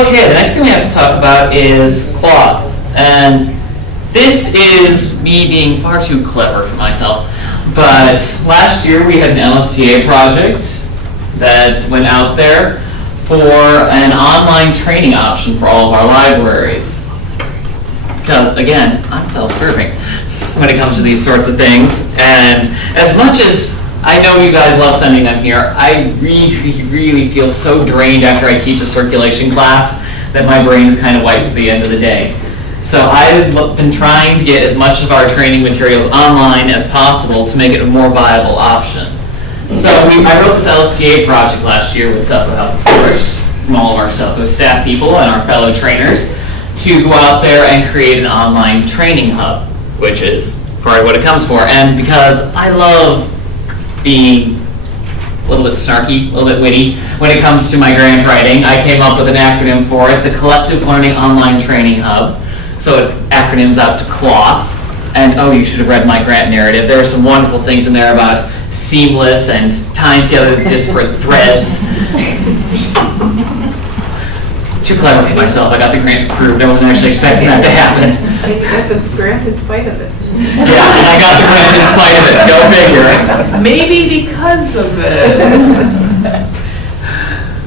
Okay, the next thing we have to talk about is cloth. And this is me being far too clever for myself. But last year we had an LSTA project that went out there for an online training option for all of our libraries. Because, again, I'm self-serving when it comes to these sorts of things. And as much as I know you guys love sending them here, I really feel so drained after I teach a circulation class that my brain is kind of wiped at the end of the day. So I've been trying to get as much of our training materials online as possible to make it a more viable option. So I wrote this LSTA project last year with SELCO help, of course, from all of our SELCO staff people and our fellow trainers, to go out there and create an online training hub, which is probably what it comes for. And because I love being a little bit snarky, a little bit witty when it comes to my grant writing, I came up with an acronym for it, the Collective Learning Online Training Hub. So it acronyms out to CLOTH. And oh, you should have read my grant narrative. There are some wonderful things in there about seamless and tying together disparate threads. Too clever for myself. I got the grant approved. I wasn't actually expecting that to happen. And you got the grant in spite of it. Yeah, and I got the grant in spite of it. Go figure. Maybe because of it.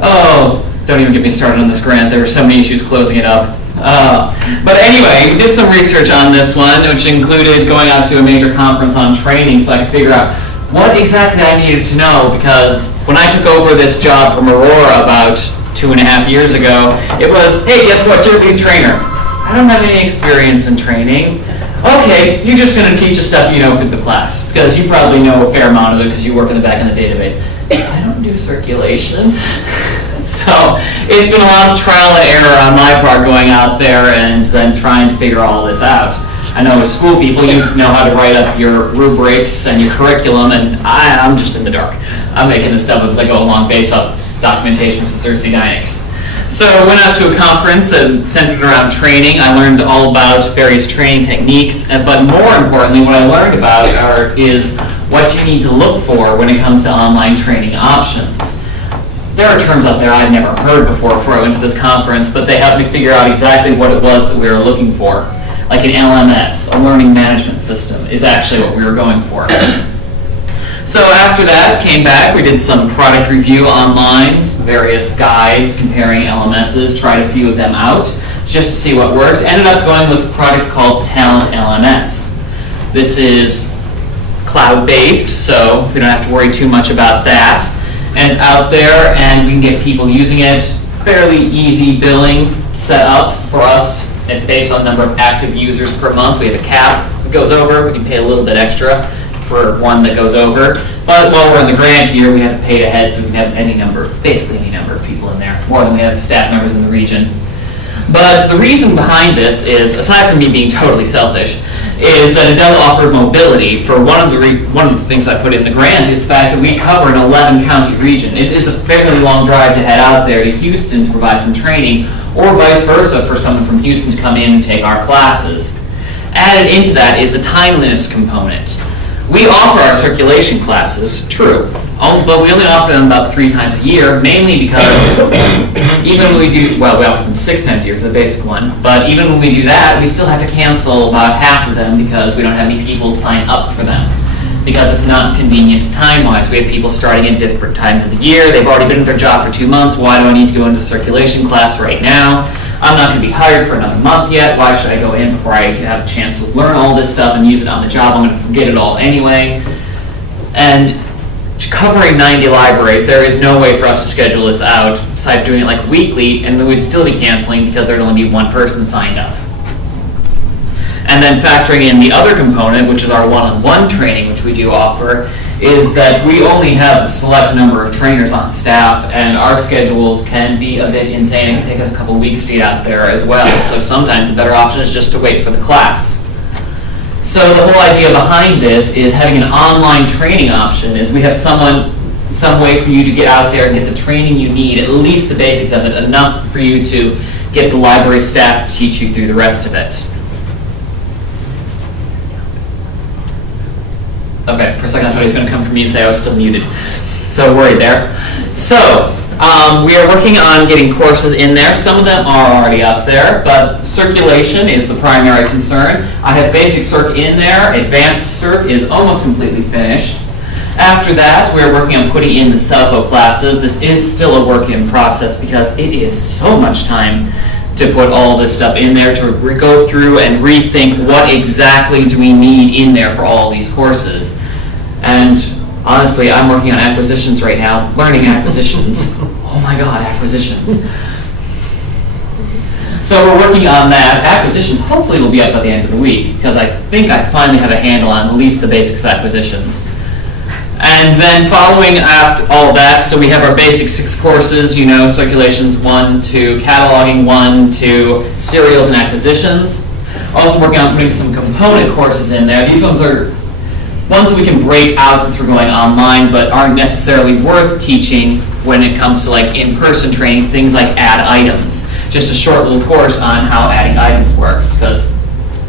Oh, don't even get me started on this grant. There are so many issues closing it up. But anyway, we did some research on this one, which included going out to a major conference on training so I could figure out what exactly I needed to know, because when I took over this job from Aurora about 2.5 years ago, it was, hey, guess what, you're a new trainer. I don't have any experience in training. Okay, you're just going to teach us stuff you know for the class, because you probably know a fair amount of it because you work in the back end of the database. I don't do circulation. So it's been a lot of trial and error on my part going out there and then trying to figure all this out. I know as school people, you know how to write up your rubrics and your curriculum, and I'm just in the dark. I'm making this stuff up as I go along based off documentation from Cersei Dynex. So I went out to a conference that centered around training. I learned all about various training techniques, but more importantly, what I learned about is what you need to look for when it comes to online training options. There are terms out there I'd never heard before I went to this conference, but they helped me figure out exactly what it was that we were looking for. Like an LMS, a learning management system, is actually what we were going for. So after that, came back, we did some product review online, various guides comparing LMSs, tried a few of them out, just to see what worked. Ended up going with a product called Talent LMS. This is cloud-based, so we don't have to worry too much about that. And it's out there, and we can get people using it. Fairly easy billing set up for us. It's based on the number of active users per month. We have a cap. If it goes over, we can pay a little bit extra for one that goes over. But while we're in the grant year, we have to pay it ahead, so we can have basically any number of people in there, more than we have staff members in the region. But the reason behind this is, aside from me being totally selfish, is that it does offer mobility. For one of the things I put in the grant is the fact that we cover an 11-county region. It is a fairly long drive to head out there to Houston to provide some training, or vice versa for someone from Houston to come in and take our classes. Added into that is the timeliness component. We offer our circulation classes, true, but we only offer them about 3 times a year, mainly because even when we do, well, we offer them 6 times a year for the basic one, but even when we do that, we still have to cancel about half of them because we don't have any people sign up for them, because it's not convenient time-wise. We have people starting at disparate times of the year. They've already been at their job for 2 months. Why do I need to go into circulation class right now? I'm not going to be hired for another month yet. Why should I go in before I have a chance to learn all this stuff and use it on the job? I'm going to forget it all anyway. And covering 90 libraries, there is no way for us to schedule this out besides doing it like weekly, and we'd still be canceling because there'd only be one person signed up. And then factoring in the other component, which is our one-on-one training, which we do offer, is that we only have a select number of trainers on staff, and our schedules can be a bit insane. It can take us a couple weeks to get out there as well. So sometimes the better option is just to wait for the class. So the whole idea behind this is having an online training option is we have some way for you to get out there and get the training you need, at least the basics of it, enough for you to get the library staff to teach you through the rest of it. Okay, for a second I thought he was going to come for me and say I was still muted. So worried there. So, We are working on getting courses in there. Some of them are already up there, but circulation is the primary concern. I have basic circ in there. Advanced circ is almost completely finished. After that, we are working on putting in the SELCO classes. This is still a work in process because it is so much time to put all this stuff in there, to go through and rethink what exactly do we need in there for all these courses. And honestly, I'm working on acquisitions right now, learning acquisitions. Oh my God, acquisitions. So we're working on that. Acquisitions hopefully will be up by the end of the week, because I think I finally have a handle on at least the basics of acquisitions. And then following after all of that, so we have our basic 6 courses, you know, circulations 1 to cataloging 1 to serials and acquisitions. Also working on putting some component courses in there. These ones are ones that we can break out since we're going online, but aren't necessarily worth teaching when it comes to like in-person training, things like add items. Just a short little course on how adding items works, because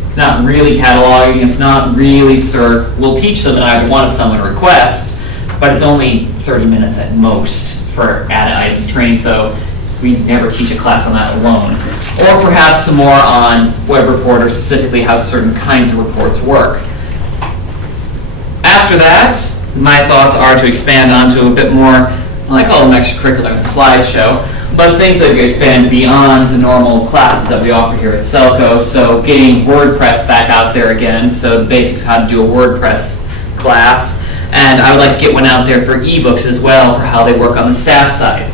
it's not really cataloging, it's not really circ. We'll teach them in either one if someone requests, but it's only 30 minutes at most for add items training, so we never teach a class on that alone. Or perhaps some more on web reporter, specifically how certain kinds of reports work. After that, my thoughts are to expand onto a bit more, I call them extracurricular slideshow, but things that expand beyond the normal classes that we offer here at SELCO. So getting WordPress back out there again, so the basics of how to do a WordPress class. And I would like to get one out there for ebooks as well, for how they work on the staff side.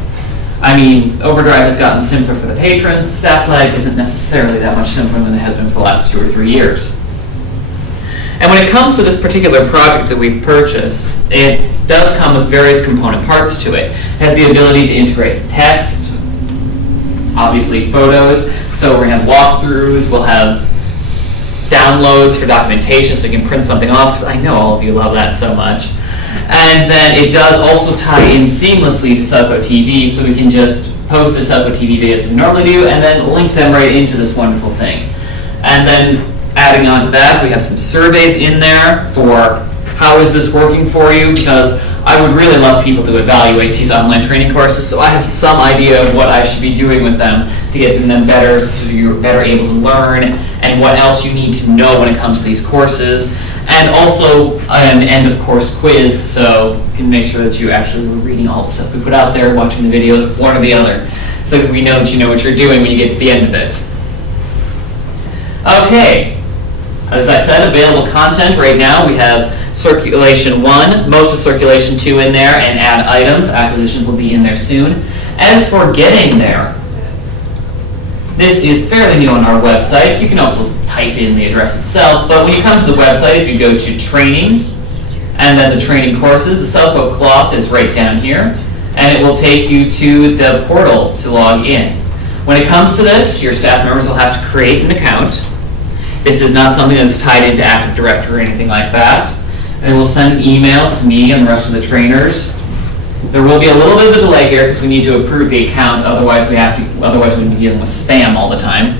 I mean, Overdrive has gotten simpler for the patrons. The staff side isn't necessarily that much simpler than it has been for the last 2 or 3 years. And when it comes to this particular project that we've purchased, it does come with various component parts to it. It has the ability to integrate text, obviously photos, so we're going to have walkthroughs, we'll have downloads for documentation so you can print something off, because I know all of you love that so much. And then it does also tie in seamlessly to SELCOtv, so we can just post the SELCOtv videos as we normally do, and then link them right into this wonderful thing. And then adding on to that, we have some surveys in there for how is this working for you, because I would really love people to evaluate these online training courses, so I have some idea of what I should be doing with them to get them better, so you're better able to learn, and what else you need to know when it comes to these courses. And also an end of course quiz, so you can make sure that you actually were reading all the stuff we put out there, watching the videos, one or the other, so that we know that you know what you're doing when you get to the end of it. Okay, as I said, available content right now, we have Circulation 1, most of Circulation 2 in there, and add items. Acquisitions will be in there soon. As for getting there, this is fairly new on our website. You can also type in the address itself, but when you come to the website, if you go to training, and then the training courses, the SELCO cloth is right down here, and it will take you to the portal to log in. When it comes to this, your staff members will have to create an account. This is not something that's tied into Active Directory or anything like that. And we'll send an email to me and the rest of the trainers. There will be a little bit of a delay here because we need to approve the account, otherwise we'd be dealing with spam all the time.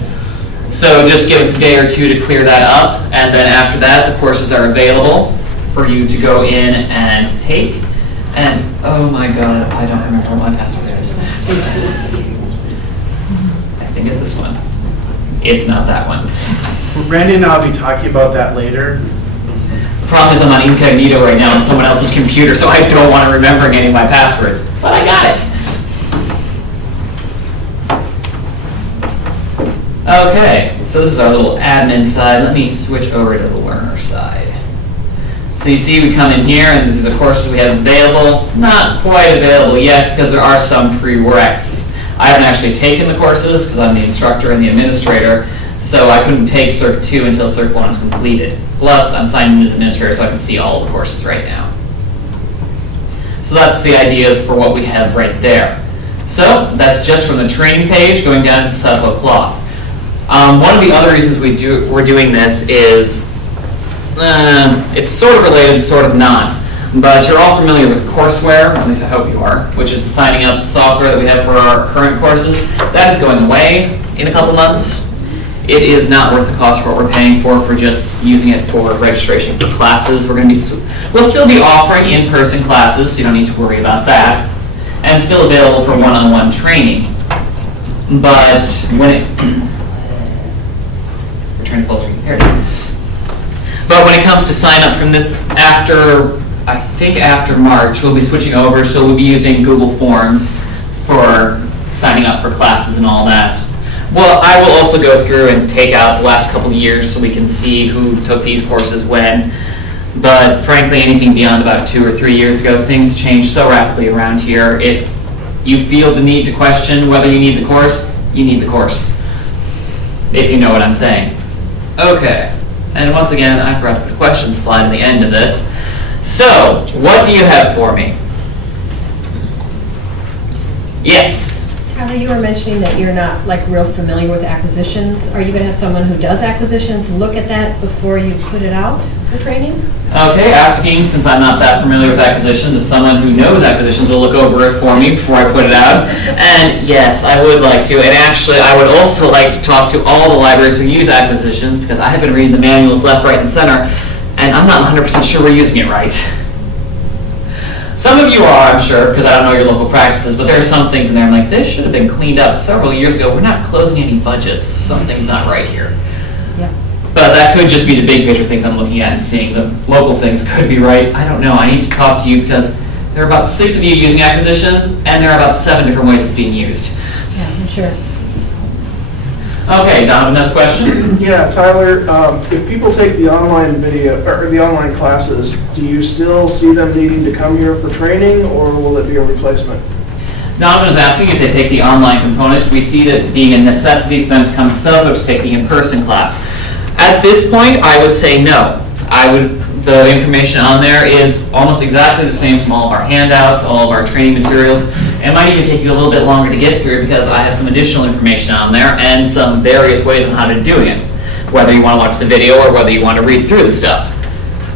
So just give us a day or two to clear that up, and then after that the courses are available for you to go in and take. And oh my god, I don't remember what my password is. I think it's this one. It's not that one. Randy and I'll be talking about that later. The problem is I'm on incognito right now on someone else's computer, so I don't want to remember any of my passwords. But I got it. Okay, so this is our little admin side. Let me switch over to the learner side. So you see we come in here, and this is the courses we have available. Not quite available yet because there are some prereqs. I haven't actually taken the courses because I'm the instructor and the administrator, so I couldn't take Circ 2 until Circ 1 is completed. Plus, I'm signed in as administrator, so I can see all the courses right now. So that's the ideas for what we have right there. So that's just from the training page going down to the SELCO cloth. One of the other reasons we're doing this is it's sort of related, sort of not. But you're all familiar with courseware, at least I hope you are, which is the signing up software that we have for our current courses. That is going away in a couple months. It is not worth the cost for what we're paying for just using it for registration for classes. We'll still be offering in-person classes, so you don't need to worry about that. and still available for one-on-one training. But when it, return closer, here it is. But when it comes to sign up from this I think after March, we'll be switching over, so we'll be using Google Forms for signing up for classes and all that. Well, I will also go through and take out the last couple of years so we can see who took these courses when. But frankly, anything beyond about 2 or 3 years ago, things change so rapidly around here. If you feel the need to question whether you need the course, you need the course. If you know what I'm saying. Okay. And once again, I forgot to put a question slide at the end of this. So, what do you have for me? Yes? Tyler, you were mentioning that you're not like real familiar with acquisitions. Are you going to have someone who does acquisitions look at that before you put it out for training? Okay, asking, since I'm not that familiar with acquisitions, if someone who knows acquisitions will look over it for me before I put it out. And yes, I would like to. And actually, I would also like to talk to all the libraries who use acquisitions, because I have been reading the manuals left, right, and center, and I'm not 100% sure we're using it right. Some of you are, I'm sure, because I don't know your local practices, but there are some things in there I'm like, this should have been cleaned up several years ago. We're not closing any budgets. Something's not right here. Yeah. But that could just be the big picture things I'm looking at and seeing. The local things could be right. I don't know. I need to talk to you because there are about 6 of you using acquisitions, and there are about 7 different ways it's being used. Yeah, I'm sure. Okay, Donovan has a question? Yeah, Tyler, if people take the online video, or the online classes, do you still see them needing to come here for training, or will it be a replacement? Donovan is asking if they take the online component. We see that being a necessity for them to come to SELCO to take the in-person class. At this point, I would say no. The information on there is almost exactly the same from all of our handouts, all of our training materials. It might even take you a little bit longer to get through because I have some additional information on there and some various ways on how to do it. Whether you want to watch the video or whether you want to read through the stuff.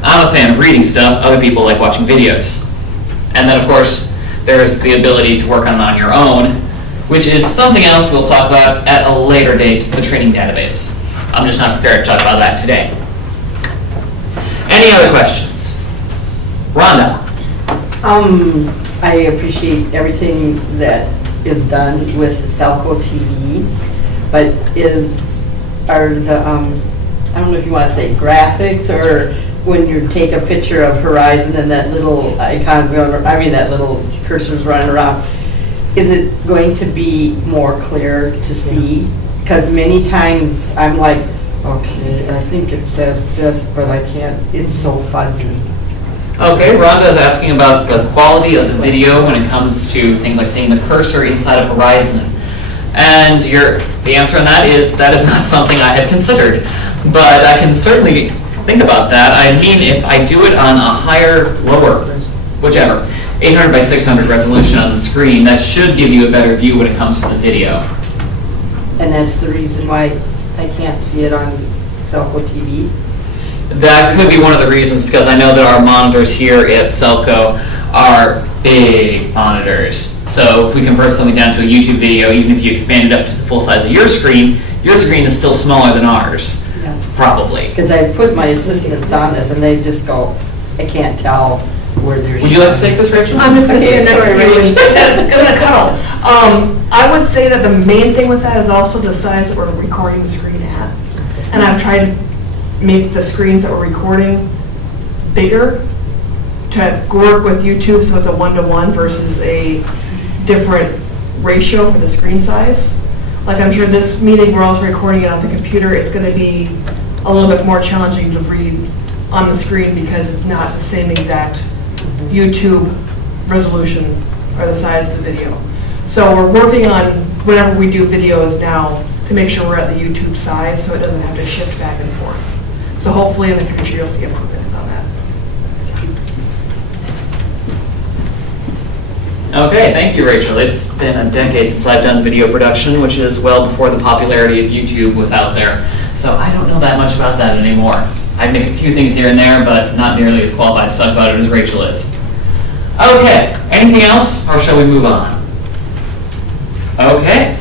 I'm a fan of reading stuff. Other people like watching videos. And then, of course, there's the ability to work on it on your own, which is something else we'll talk about at a later date, the training database. I'm just not prepared to talk about that today. Any other questions? Rhonda? I appreciate everything that is done with SELCOtv, but I don't know if you want to say graphics, or when you take a picture of Horizon and that little that little cursor's running around, is it going to be more clear to see? Because many times I'm like, okay, I think it says this, but I can't, it's so fuzzy. Okay, Rhonda is asking about the quality of the video when it comes to things like seeing the cursor inside of Horizon. And the answer on that is not something I had considered. But I can certainly think about that. I mean, if I do it on a higher, lower, whichever, 800 by 600 resolution on the screen, that should give you a better view when it comes to the video. And that's the reason why I can't see it on SELCOtv. That could be one of the reasons, because I know that our monitors here at SELCO are big monitors. So if we convert something down to a YouTube video, even if you expand it up to the full size of your screen is still smaller than ours, Yeah. probably. Because I put my assistants on this and they just go, I can't tell where they're. Would you like to take this, Rachel? I'm just going to Okay, say next sorry, to you. Rach. I'm going to cuddle. I would say that the main thing with that is also the size that we're recording the screen at. And I've tried to make the screens that we're recording bigger to work with YouTube, so it's a 1-to-1 versus a different ratio for the screen size. Like I'm sure this meeting, we're also recording it on the computer. It's going to be a little bit more challenging to read on the screen because it's not the same exact YouTube resolution or the size of the video. So we're working on, whenever we do videos now, to make sure we're at the YouTube size so it doesn't have to shift back and forth. So hopefully in the future you'll see improvements on that. Okay, thank you, Rachel. It's been a decade since I've done video production, which is well before the popularity of YouTube was out there. So I don't know that much about that anymore. I make a few things here and there, but not nearly as qualified to talk about it as Rachel is. Okay, anything else, or shall we move on? Okay.